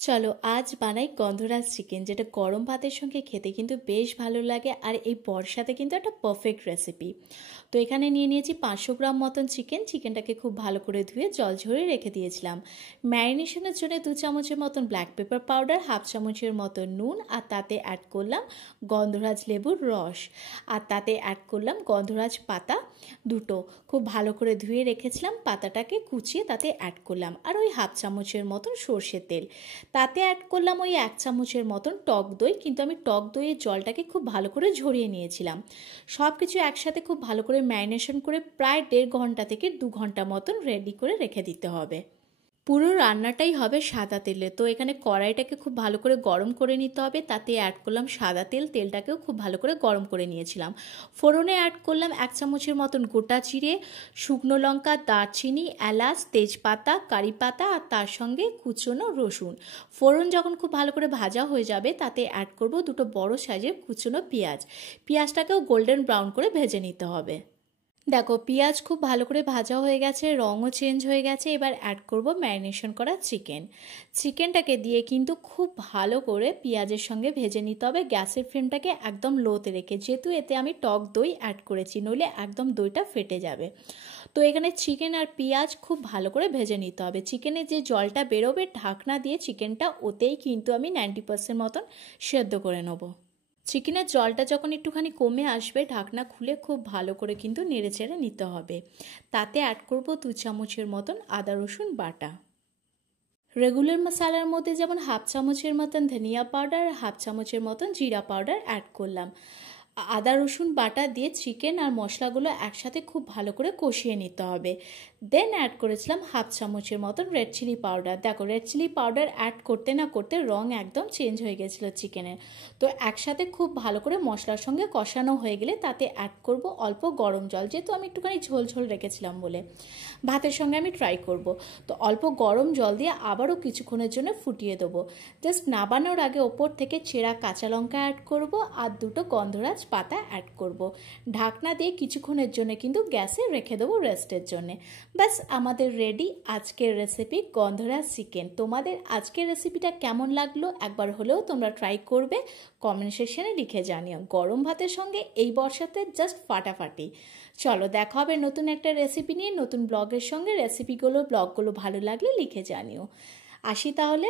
চলো আজ বানাই গন্ধরাজ চিকেন, যেটা গরম ভাতের সঙ্গে খেতে কিন্তু বেশ ভালো লাগে। আর এই বর্ষাতে কিন্তু একটা পারফেক্ট রেসিপি। তো এখানে নিয়ে নিয়েছি 500 গ্রাম মতন চিকেনটাকে খুব ভালো করে ধুয়ে জল ঝরিয়ে রেখে দিয়েছিলাম। ম্যারিনেশনের জন্য 2 চামচের মতন ব্ল্যাক পেপার পাউডার, হাফ চামচের মতন নুন, আর তাতে অ্যাড করলাম গন্ধরাজ লেবুর রস, আর তাতে অ্যাড করলাম গন্ধরাজ পাতা দুটো খুব ভালো করে ধুয়ে রেখেছিলাম। পাতাটাকে কুচিয়ে তাতে অ্যাড করলাম, আর ওই হাফ চামচের মতন সর্ষের তেল। তাতে অ্যাড করলাম ওই 1 চামচের মতন টক দই, কিন্তু আমি টক দইয়ের জলটাকে খুব ভালো করে ঝরিয়ে নিয়েছিলাম। সব কিছু একসাথে খুব ভালো করে ম্যারিনেশন করে প্রায় 1.5 ঘন্টা থেকে 2 ঘন্টা মতন রেডি করে রেখে দিতে হবে। পুরো রান্নাটাই হবে সাদা তেলে। তো এখানে কড়াইটাকে খুব ভালো করে গরম করে নিতে হবে। তাতে অ্যাড করলাম সাদা তেল, তেলটাকেও খুব ভালো করে গরম করে নিয়েছিলাম। ফোড়নে অ্যাড করলাম 1 চামচের মতন গোটা জিরে, শুকনো লঙ্কা, দারচিনি, এলাচ, তেজপাতা, কারি পাতা, আর তার সঙ্গে কুচনো রসুন। ফোড়ন যখন খুব ভালো করে ভাজা হয়ে যাবে তাতে অ্যাড করব 2 বড় সাইজের কুচনো পেঁয়াজ। পেঁয়াজটাকেও গোল্ডেন ব্রাউন করে ভেজে নিতে হবে। দেখো পেঁয়াজ খুব ভালো করে ভাজা হয়ে গেছে, রঙও চেঞ্জ হয়ে গেছে। এবার অ্যাড করব ম্যারিনেশন করা চিকেনটাকে দিয়ে কিন্তু খুব ভালো করে পেঁয়াজের সঙ্গে ভেজে নিতে হবে। গ্যাসের ফ্লেমটাকে একদম লোতে রেখে, যেহেতু এতে আমি টক দই অ্যাড করেছি, নইলে একদম দইটা ফেটে যাবে। তো এখানে চিকেন আর পেঁয়াজ খুব ভালো করে ভেজে নিতে হবে। চিকেনের যে জলটা বেরোবে ঢাকনা দিয়ে চিকেনটা ওতেই কিন্তু আমি 90% মতন সেদ্ধ করে নেবো। চিকেনের জলটা যখন একটুখানি কমে আসবে ঢাকনা খুলে খুব ভালো করে কিন্তু নেড়েচেড়ে নিতে হবে। তাতে অ্যাড করব 2 চামচের মতন আদা রসুন বাটা। রেগুলার মশলার মধ্যে যেমন হাফ চামচের মতন ধনিয়া পাউডার, হাফ চামচের মতন জিরা পাউডার অ্যাড করলাম। আদা রসুন বাটা দিয়ে চিকেন আর মশলাগুলো একসাথে খুব ভালো করে কষিয়ে নিতে হবে। দেন অ্যাড করেছিলাম হাফ চামচের মতন রেড চিলি পাউডার। দেখো রেড চিলি পাউডার অ্যাড করতে না করতে রং একদম চেঞ্জ হয়ে গেছিলো চিকেনের। তো একসাথে খুব ভালো করে মশলার সঙ্গে কষানো হয়ে গেলে তাতে অ্যাড করব অল্প গরম জল, যেহেতু আমি একটুখানি ঝোল ঝোল রেখেছিলাম বলে ভাতের সঙ্গে আমি ট্রাই করব। তো অল্প গরম জল দিয়ে আবারও কিছুক্ষণের জন্য ফুটিয়ে দেবো। জাস্ট নাবানোর আগে ওপর থেকে চেরা কাঁচা লঙ্কা অ্যাড করব আর 2 গন্ধরাজ পাতা অ্যাড করব। ঢাকনা দিয়ে কিছুক্ষণের জন্য কিন্তু গ্যাসে রেখে দেবো রেস্টের জন্যে। ব্যাস আমাদের রেডি আজকের রেসিপি গন্ধরাজ চিকেন। তোমাদের আজকের রেসিপিটা কেমন লাগলো একবার হলেও তোমরা ট্রাই করবে, কমেন্ট সেকশনে লিখে জানিও। গরম ভাতের সঙ্গে এই বর্ষাতে জাস্ট ফাটাফাটি। চলো দেখা হবে নতুন একটা রেসিপি নিয়ে, নতুন ব্লগের সঙ্গে। ব্লগগুলো ভালো লাগলে লিখে জানিও। আসি তাহলে।